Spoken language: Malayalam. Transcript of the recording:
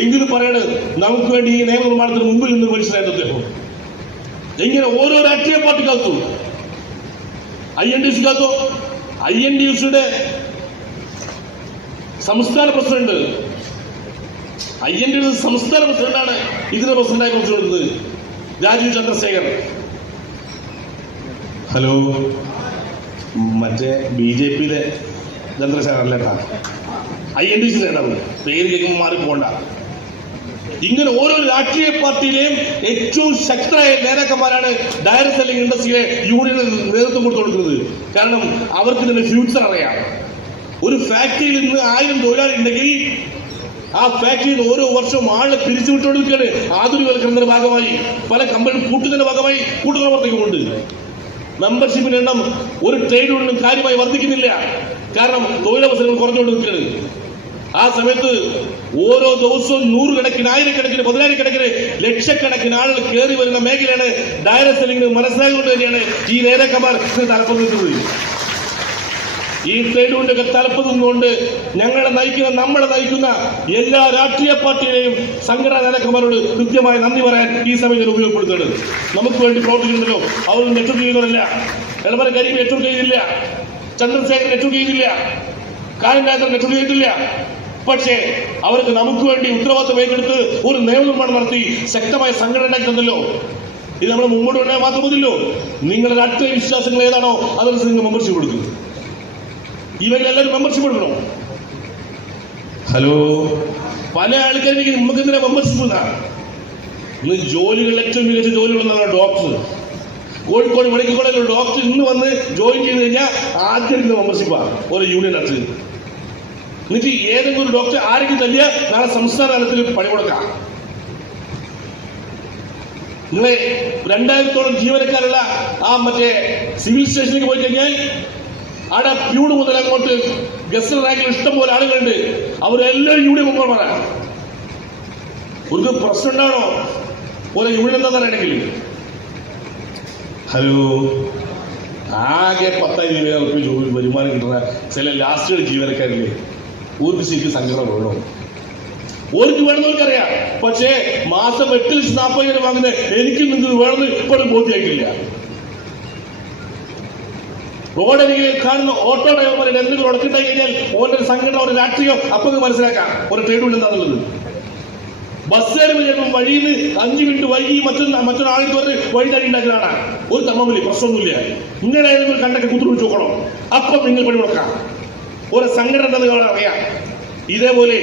എങ്കിലും പറയണത് നമുക്ക് വേണ്ടി ഈ നിയമനിർമ്മാണത്തിന് മുമ്പിൽ നിന്ന് മനുഷ്യരായിരുന്നു അദ്ദേഹം. എങ്ങനെ ഓരോ രാഷ്ട്രീയ പാർട്ടിക്കകത്തും INDC-കകത്തോ INDC-യുടെ സംസ്ഥാന പ്രസിഡന്റ് സംസ്ഥാന പ്രസിഡന്റാണ് ഇതിന്റെ പ്രസിഡന്റായി പ്രവർത്തിക്കുന്നത് രാജീവ് ചന്ദ്രശേഖർ. ഹലോ, മറ്റേ BJP-യിലെ ചന്ദ്രശേഖർ അല്ലേട്ടാ, INDC നേതാവ്. പേര് കേൾക്കുമ്പോൾ മാറിപ്പോണ്ട. ഇങ്ങനെ ഓരോ രാഷ്ട്രീയ പാർട്ടിയിലെയും ഏറ്റവും ശക്തരായ നേതാക്കന്മാരാണ് ഡയറക്ട് സെല്ലിംഗ് ഇൻഡസ്ട്രിയിലെ യൂണിയന് നേതൃത്വം കൊടുക്കുന്നത്. കാരണം അവർക്ക് ഇതിന്റെ ഫ്യൂച്ചർ അറിയാം. ഒരു ഫാക്ടറിയിൽ നിന്ന് 1000 തൊഴിലാളി ഉണ്ടെങ്കിൽ ആ ഫാക്ടറിയിൽ ഓരോ വർഷവും ആളെ പിരിച്ചുവിട്ടുകൊടുക്കുകയാണ്. ആധുനികവൽക്കരണത്തിന്റെ ഭാഗമായി പല കമ്പനി കൂട്ടുന്നതിന്റെ ഭാഗമായി കൂട്ടുപ്രവർത്തിക്കുന്നുണ്ട്. മെമ്പർഷിപ്പിന്റെ എണ്ണം ഒരു ട്രേഡ് യൂണിയനും കാര്യമായി വർദ്ധിക്കുന്നില്ല. കാരണം തൊഴിലവസരങ്ങൾ കുറഞ്ഞുകൊണ്ടിരിക്കുകയാണ്. ആ സമയത്ത് ഓരോ ദിവസവും 100 കണക്കിന് 1000 കണക്കിന് 10000 കണക്കിന് ലക്ഷക്കണക്കിന് ആളുകൾ കയറി വരുന്ന മേഖലയാണ് ഡയറക്ട് സെല്ലിംഗ്. മനസ്സിലാക്കിക്കൊണ്ട് തന്നെയാണ് ഈ നേതാക്കന്മാർ തലപ്പം നിൽക്കുന്നത്. ഈ ട്രേഡ് യൂണിയന്റെ തലപ്പം നിന്നുകൊണ്ട് നമ്മളെ നയിക്കുന്ന എല്ലാ രാഷ്ട്രീയ പാർട്ടികളെയും സംഘടനാ നേതാക്കന്മാരോട് കൃത്യമായി നന്ദി പറയാൻ ഈ സമയത്ത് ഉപയോഗപ്പെടുത്തുന്നത്. നമുക്ക് വേണ്ടി പ്രവർത്തിക്കുന്നുണ്ടല്ലോ, അവർ നെറ്റ്വർക്ക് ചെയ്യുന്നവരല്ല. എളമര കരീം നെറ്റ്വർക്ക് ചെയ്തില്ല, ചന്ദ്രശേഖരൻ നെറ്റ്വർക്ക് ചെയ്തില്ല, കാരനാഥൻ നെറ്റ്വർക്ക് ചെയ്തില്ല. പക്ഷേ അവർക്ക് നമുക്ക് വേണ്ടി ഉത്തരവാദിത്വം ഏറ്റെടുത്ത് ഒരു നിയമനിർമ്മാണം നടത്തി ശക്തമായ സംഘടന ഉണ്ടാക്കി തന്നല്ലോ. ഇത് നമ്മൾ മുമ്പോട്ട് കൊണ്ടുപോയാൽ മാത്രം മതിയല്ലോ. നിങ്ങളുടെ രാഷ്ട്രീയ വിശ്വാസങ്ങൾ ഏതാണോ അതനുസരിച്ച് നിങ്ങൾ മെമ്പർഷിപ്പ് കൊടുക്കും. ഇവരെല്ലാവരും മെമ്പർഷിപ്പ് എടുക്കണം. ഹലോ, പല ആൾക്കാർക്ക് നമുക്ക് എന്തിനാ മെമ്പർഷിപ്പ്? ഇന്ന് ജോലികൾ ഏറ്റവും മികച്ച ജോലികളെന്നാണ് ഡോക്ടർ. കോഴിക്കോട് മെഡിക്കൽ കോളേജിൽ ഡോക്ടർ ഇന്ന് വന്ന് ജോയിൻ ചെയ്ത് കഴിഞ്ഞാൽ ആദ്യം മെമ്പർഷിപ്പാണ് ഓരോ യൂണിയനകത്ത്. എന്നിട്ട് ഏതെങ്കിലും ഒരു ഡോക്ടർ ആരെങ്കിലും തല്ലിയ നാളെ സംസ്ഥാന തലത്തിൽ പണിമുടക്കാം. നിങ്ങളെ 2000-ഓളം ജീവനക്കാരുള്ള ആ മറ്റേ സിവിൽ സ്റ്റേഷനിലേക്ക് പോയി കഴിഞ്ഞാൽ അവിടെ പ്യൂണ് മുതൽ അങ്ങോട്ട് ഗസ്റ്റ് റാങ്കിൽ ഇഷ്ടംപോലെ ആളുകളുണ്ട്. അവരെല്ലാവരും യൂണിയൻ മെമ്പർമാരാണ്. ഒരു പ്രശ്നം ഉണ്ടാവണോ ഓരോ യൂണിയൻ എന്താ പറയണമെങ്കിൽ? ഹലോ, ആകെ 10,000 രൂപ വരുമാനം കിട്ടുന്ന ചില ലാസ്റ്റ് ജീവനക്കാരില്ലേ, ഒരു ശരിക്കും സംഘടന വേണോ? ഓർക്ക് വേണമെന്നവർക്കറിയാം. പക്ഷേ മാസം 8,40,000 വാങ്ങുന്നത് എനിക്കും നിങ്ങൾക്ക് വേണമെന്ന് ഇപ്പോഴും ബോധ്യമാക്കില്ല. റോഡരികിൽ കാണുന്ന ഓട്ടോ ഡ്രൈവർമാരുടെ എന്തെങ്കിലും ഉടക്കിട്ടായി കഴിഞ്ഞാൽ ഓരോ സംഘടന ഒരു രാഷ്ട്രീയം അപ്പം മനസ്സിലാക്കാം ഒരു ട്രേഡ് യൂണിയൻ എന്താണുള്ളത്. ബസ് കയറുമ്പോൾ ചിലപ്പോൾ വഴിയിൽ നിന്ന് 5 മിനിറ്റ് വൈകി മറ്റൊരാൾക്ക് പറഞ്ഞ് വഴി തടി ഉണ്ടാക്കുന്നതാണ്. ഒരു തമ്മില്ല, പ്രശ്നമൊന്നുമില്ല. ഇങ്ങനെ ഏതെങ്കിലും കണ്ടൊക്കെ കുത്തുപിടിച്ച് നോക്കണം, അപ്പം നിങ്ങൾ പണി മുടക്കാം. ഓരോ സംഘടന അറിയാം. ഇതേപോലെ